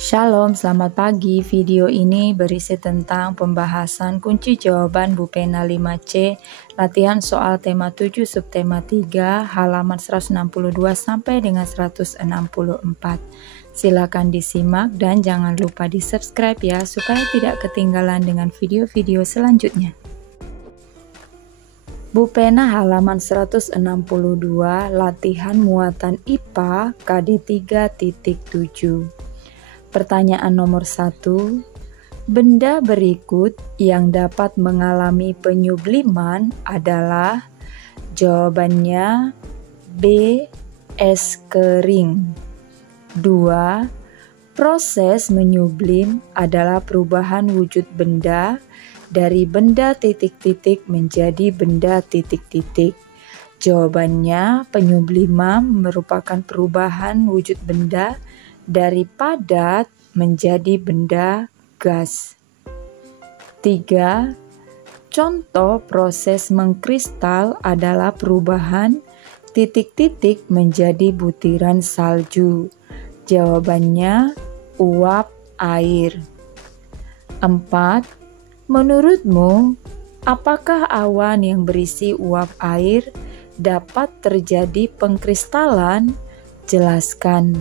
Shalom, selamat pagi. Video ini berisi tentang pembahasan kunci jawaban Bupena 5C, latihan soal tema 7 subtema 3, halaman 162 sampai dengan 164. Silakan disimak dan jangan lupa di-subscribe ya, supaya tidak ketinggalan dengan video-video selanjutnya. Bupena halaman 162, latihan muatan IPA KD 3.7. Pertanyaan nomor 1. Benda berikut yang dapat mengalami penyubliman adalah, jawabannya B. Es kering. 2. Proses menyublim adalah perubahan wujud benda dari benda titik-titik menjadi benda titik-titik. Jawabannya, penyubliman merupakan perubahan wujud benda dari padat menjadi benda gas. 3. Contoh proses mengkristal adalah perubahan titik-titik menjadi butiran salju. Jawabannya uap air. 4. Menurutmu, apakah awan yang berisi uap air dapat terjadi pengkristalan? Jelaskan.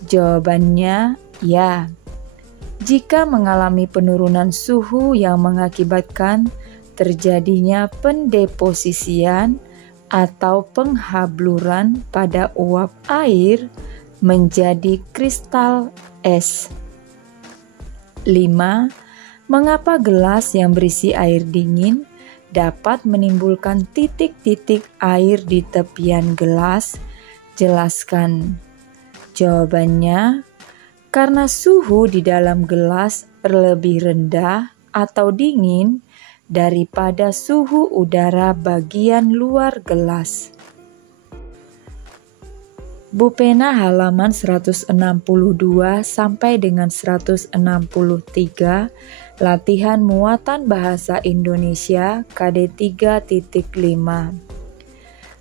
Jawabannya ya. Jika mengalami penurunan suhu yang mengakibatkan terjadinya pendeposisian atau penghabluran pada uap air menjadi kristal es. 5. Mengapa gelas yang berisi air dingin dapat menimbulkan titik-titik air di tepian gelas? Jelaskan. Jawabannya, karena suhu di dalam gelas lebih rendah atau dingin daripada suhu udara bagian luar gelas. Bupena halaman 162 sampai dengan 163, latihan muatan bahasa Indonesia KD 3.5.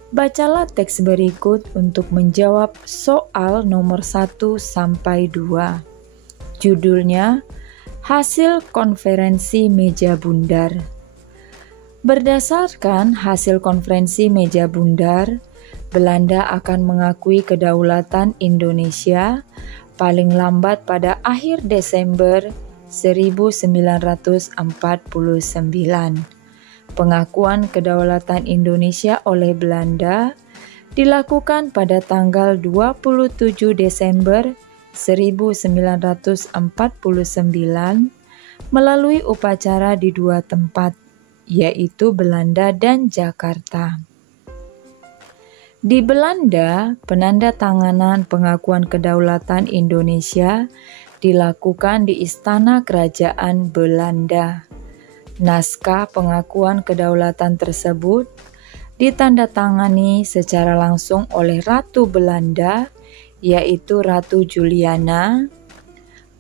Bacalah teks berikut untuk menjawab soal nomor 1 sampai 2. Judulnya, Hasil Konferensi Meja Bundar. Berdasarkan hasil konferensi meja bundar, Belanda akan mengakui kedaulatan Indonesia paling lambat pada akhir Desember 1949. Pengakuan kedaulatan Indonesia oleh Belanda dilakukan pada tanggal 27 Desember 1949 melalui upacara di dua tempat, yaitu Belanda dan Jakarta. Di Belanda, penandatanganan pengakuan kedaulatan Indonesia dilakukan di Istana Kerajaan Belanda. Naskah pengakuan kedaulatan tersebut ditandatangani secara langsung oleh Ratu Belanda, yaitu Ratu Juliana,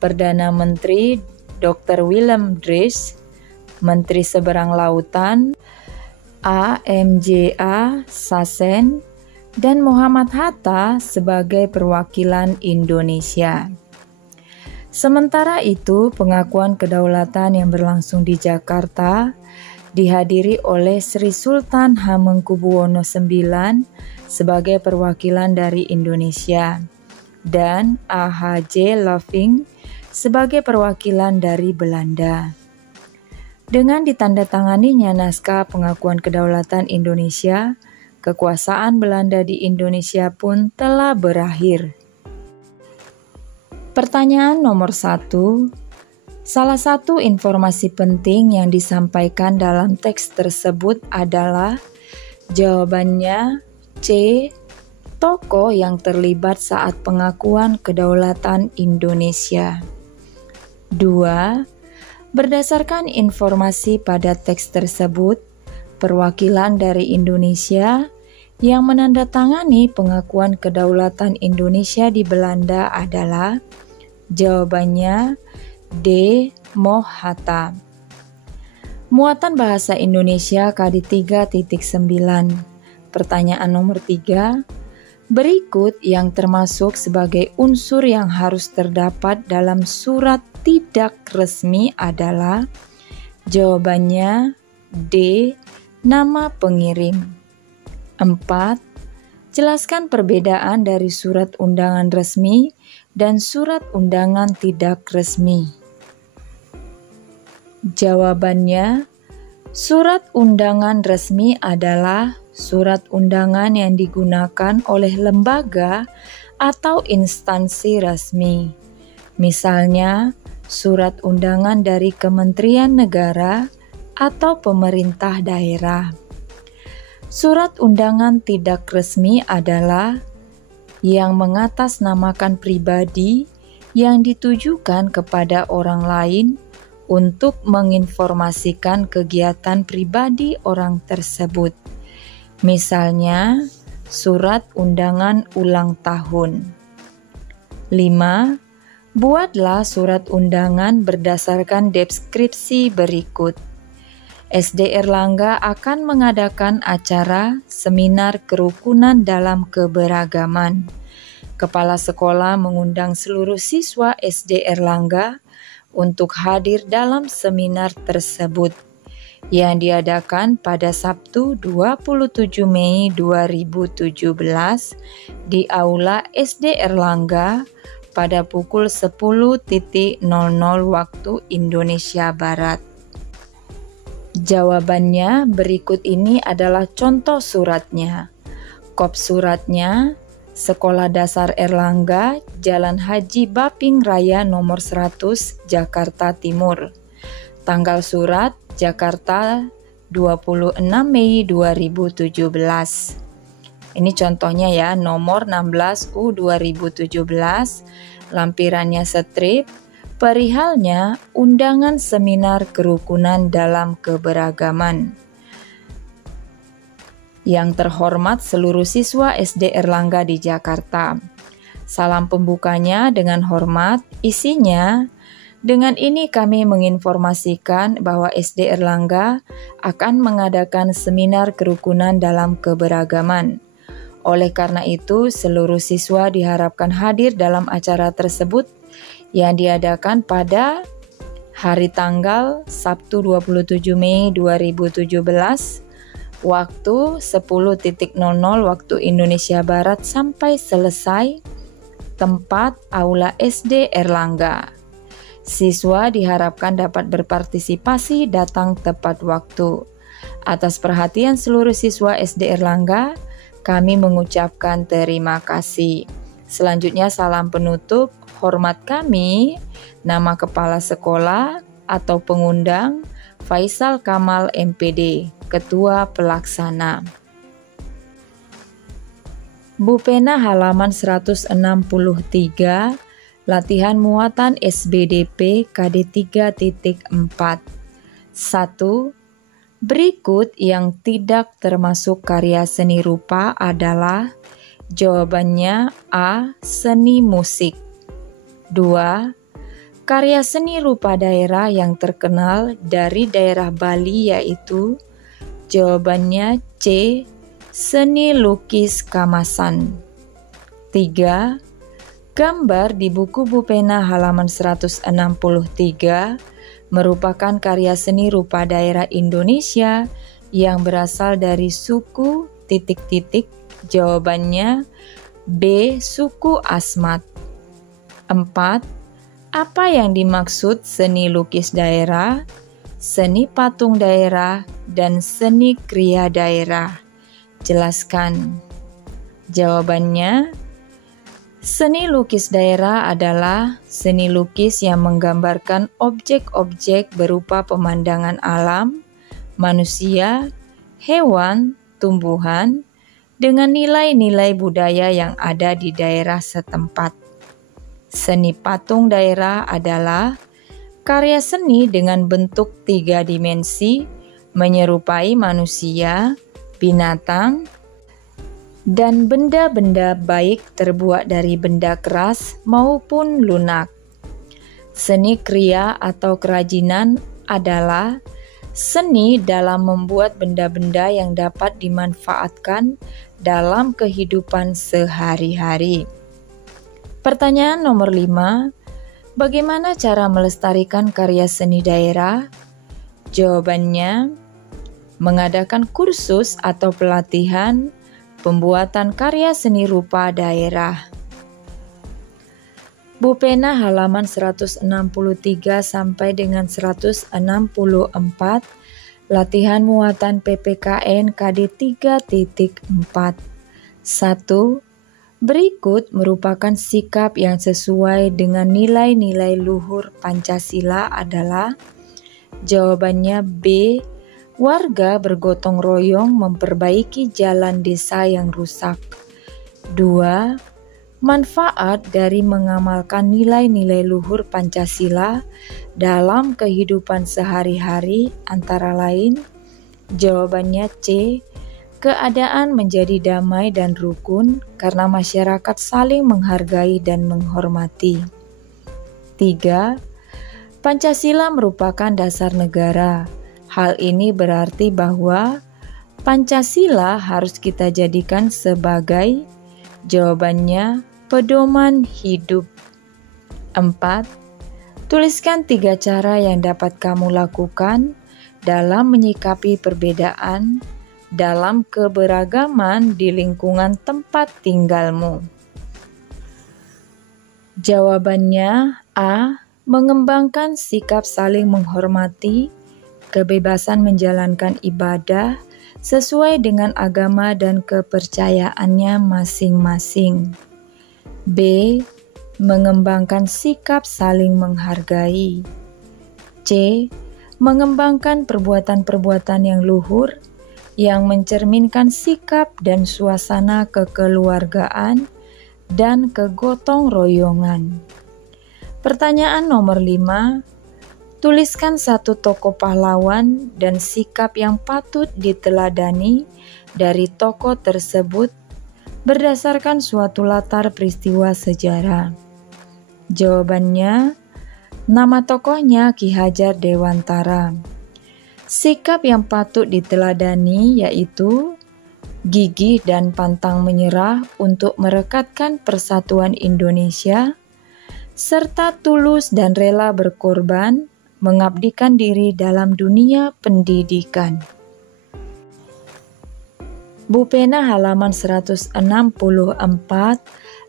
Perdana Menteri Dr. Willem Drees, Menteri Seberang Lautan AMJA Sassen, dan Muhammad Hatta sebagai perwakilan Indonesia. Sementara itu, pengakuan kedaulatan yang berlangsung di Jakarta dihadiri oleh Sri Sultan Hamengkubuwono IX sebagai perwakilan dari Indonesia dan A.H.J. Loving sebagai perwakilan dari Belanda. Dengan ditandatanganinya naskah pengakuan kedaulatan Indonesia, kekuasaan Belanda di Indonesia pun telah berakhir. Pertanyaan nomor 1. Salah satu informasi penting yang disampaikan dalam teks tersebut adalah, jawabannya C. Tokoh yang terlibat saat pengakuan kedaulatan Indonesia. 2. Berdasarkan informasi pada teks tersebut, perwakilan dari Indonesia yang menandatangani pengakuan kedaulatan Indonesia di Belanda adalah, jawabannya D. Moh Hatta. Muatan bahasa Indonesia KD 3.9. Pertanyaan nomor 3. Berikut yang termasuk sebagai unsur yang harus terdapat dalam surat tidak resmi adalah jawabannya D. Nama pengirim. 4. Jelaskan perbedaan dari surat undangan resmi dan surat undangan tidak resmi. Jawabannya, surat undangan resmi adalah surat undangan yang digunakan oleh lembaga atau instansi resmi. Misalnya, surat undangan dari Kementerian Negara atau pemerintah daerah. Surat undangan tidak resmi adalah yang mengatasnamakan pribadi yang ditujukan kepada orang lain untuk menginformasikan kegiatan pribadi orang tersebut. Misalnya, surat undangan ulang tahun. 5. Buatlah surat undangan berdasarkan deskripsi berikut. SD Erlangga akan mengadakan acara seminar kerukunan dalam keberagaman. Kepala sekolah mengundang seluruh siswa SD Erlangga untuk hadir dalam seminar tersebut yang diadakan pada Sabtu 27 Mei 2017 di Aula SD Erlangga pada pukul 10.00 waktu Indonesia Barat. Jawabannya berikut ini adalah contoh suratnya. Kop suratnya, Sekolah Dasar Erlangga, Jalan Haji Baping Raya nomor 100, Jakarta Timur. Tanggal surat, Jakarta 26 Mei 2017. Ini contohnya ya, nomor 16 U 2017, lampirannya strip, perihalnya undangan seminar kerukunan dalam keberagaman. Yang terhormat seluruh siswa SD Erlangga di Jakarta. Salam pembukanya dengan hormat, isinya, dengan ini kami menginformasikan bahwa SD Erlangga akan mengadakan seminar kerukunan dalam keberagaman. Oleh karena itu, seluruh siswa diharapkan hadir dalam acara tersebut yang diadakan pada hari tanggal Sabtu 27 Mei 2017, waktu 10.00 waktu Indonesia Barat sampai selesai, tempat Aula SD Erlangga. Siswa diharapkan dapat berpartisipasi datang tepat waktu. Atas perhatian seluruh siswa SD Erlangga, kami mengucapkan terima kasih. Selanjutnya salam penutup, hormat kami, nama kepala sekolah atau pengundang, Faisal Kamal MPD, Ketua Pelaksana. Bupena halaman 163, Latihan muatan SBDP KD 3.4. 1. Berikut yang tidak termasuk karya seni rupa adalah jawabannya A. Seni musik. 2. Karya seni rupa daerah yang terkenal dari daerah Bali yaitu jawabannya C. Seni lukis Kamasan. 3. Gambar di buku Bupena halaman 163 merupakan karya seni rupa daerah Indonesia yang berasal dari suku ... Jawabannya B. Suku Asmat. 4. Apa yang dimaksud seni lukis daerah, seni patung daerah, dan seni kriya daerah? Jelaskan. Jawabannya, seni lukis daerah adalah seni lukis yang menggambarkan objek-objek berupa pemandangan alam, manusia, hewan, tumbuhan, dengan nilai-nilai budaya yang ada di daerah setempat. Seni patung daerah adalah karya seni dengan bentuk 3 dimensi, menyerupai manusia, binatang, dan benda-benda baik terbuat dari benda keras maupun lunak. Seni kriya atau kerajinan adalah Seni dalam membuat benda-benda yang dapat dimanfaatkan dalam kehidupan sehari-hari. Pertanyaan nomor 5. Bagaimana cara melestarikan karya seni daerah? Jawabannya, mengadakan kursus atau pelatihan pembuatan karya seni rupa daerah. Bu Pena halaman 163 sampai dengan 164, latihan muatan PPKN KD 3.4. 1. Berikut merupakan sikap yang sesuai dengan nilai-nilai luhur Pancasila adalah. Jawabannya B. Warga bergotong royong memperbaiki jalan desa yang rusak. 2. Manfaat dari mengamalkan nilai-nilai luhur Pancasila dalam kehidupan sehari-hari antara lain. Jawabannya C. Keadaan menjadi damai dan rukun karena masyarakat saling menghargai dan menghormati. 3. Pancasila merupakan dasar negara. Hal ini berarti bahwa Pancasila harus kita jadikan sebagai, jawabannya, pedoman hidup. 4. Tuliskan 3 cara yang dapat kamu lakukan dalam menyikapi perbedaan dalam keberagaman di lingkungan tempat tinggalmu. Jawabannya A. Mengembangkan sikap saling menghormati, kebebasan menjalankan ibadah sesuai dengan agama dan kepercayaannya masing-masing. B. Mengembangkan sikap saling menghargai. C. Mengembangkan perbuatan-perbuatan yang luhur yang mencerminkan sikap dan suasana kekeluargaan dan kegotong royongan. Pertanyaan nomor 5. Tuliskan 1 tokoh pahlawan dan sikap yang patut diteladani dari tokoh tersebut berdasarkan suatu latar peristiwa sejarah. Jawabannya, nama tokohnya Ki Hajar Dewantara. Sikap yang patut diteladani yaitu gigih dan pantang menyerah untuk merekatkan persatuan Indonesia, serta tulus dan rela berkorban mengabdikan diri dalam dunia pendidikan. Bu Pena halaman 164,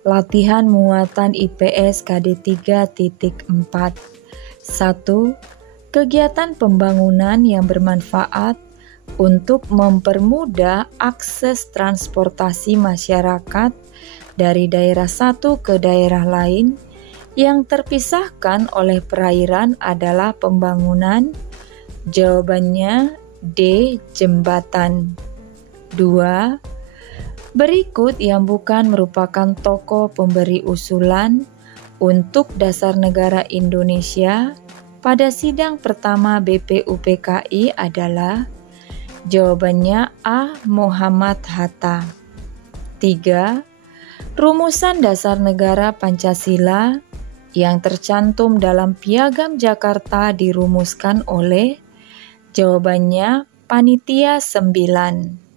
latihan muatan IPS KD 3.4. 1. Kegiatan pembangunan yang bermanfaat untuk mempermudah akses transportasi masyarakat dari daerah satu ke daerah lain yang terpisahkan oleh perairan adalah pembangunan. Jawabannya D. Jembatan. 2. Berikut yang bukan merupakan tokoh pemberi usulan untuk dasar negara Indonesia pada sidang pertama BPUPKI adalah. Jawabannya A. Muhammad Hatta. 3. Rumusan dasar negara Pancasila yang tercantum dalam Piagam Jakarta dirumuskan oleh. Jawabannya Panitia 9.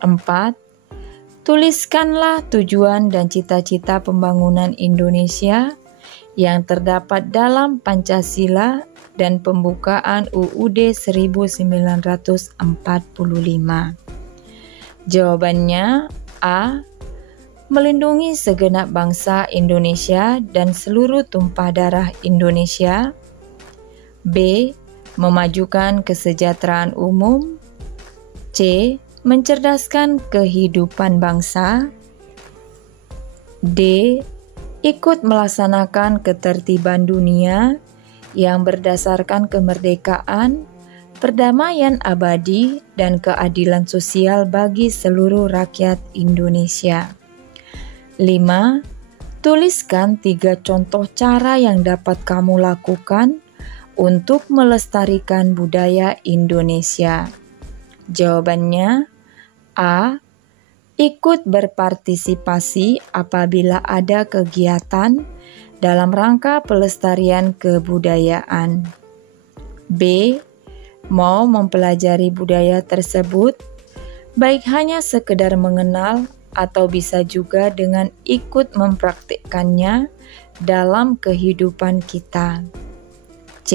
4. Tuliskanlah tujuan dan cita-cita pembangunan Indonesia yang terdapat dalam Pancasila dan pembukaan UUD 1945. Jawabannya A. Melindungi segenap bangsa Indonesia dan seluruh tumpah darah Indonesia. B. Memajukan kesejahteraan umum. C. Mencerdaskan kehidupan bangsa. D. Ikut melaksanakan ketertiban dunia yang berdasarkan kemerdekaan, perdamaian abadi, dan keadilan sosial bagi seluruh rakyat Indonesia. 5. Tuliskan 3 contoh cara yang dapat kamu lakukan untuk melestarikan budaya Indonesia. Jawabannya A. Ikut berpartisipasi apabila ada kegiatan dalam rangka pelestarian kebudayaan. B. mau mempelajari budaya tersebut, baik hanya sekedar mengenal atau bisa juga dengan ikut mempraktikkannya dalam kehidupan kita. C.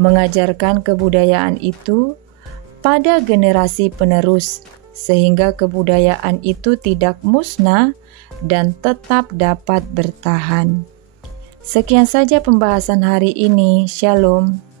Mengajarkan kebudayaan itu pada generasi penerus, sehingga kebudayaan itu tidak musnah dan tetap dapat bertahan. Sekian saja pembahasan hari ini. Shalom.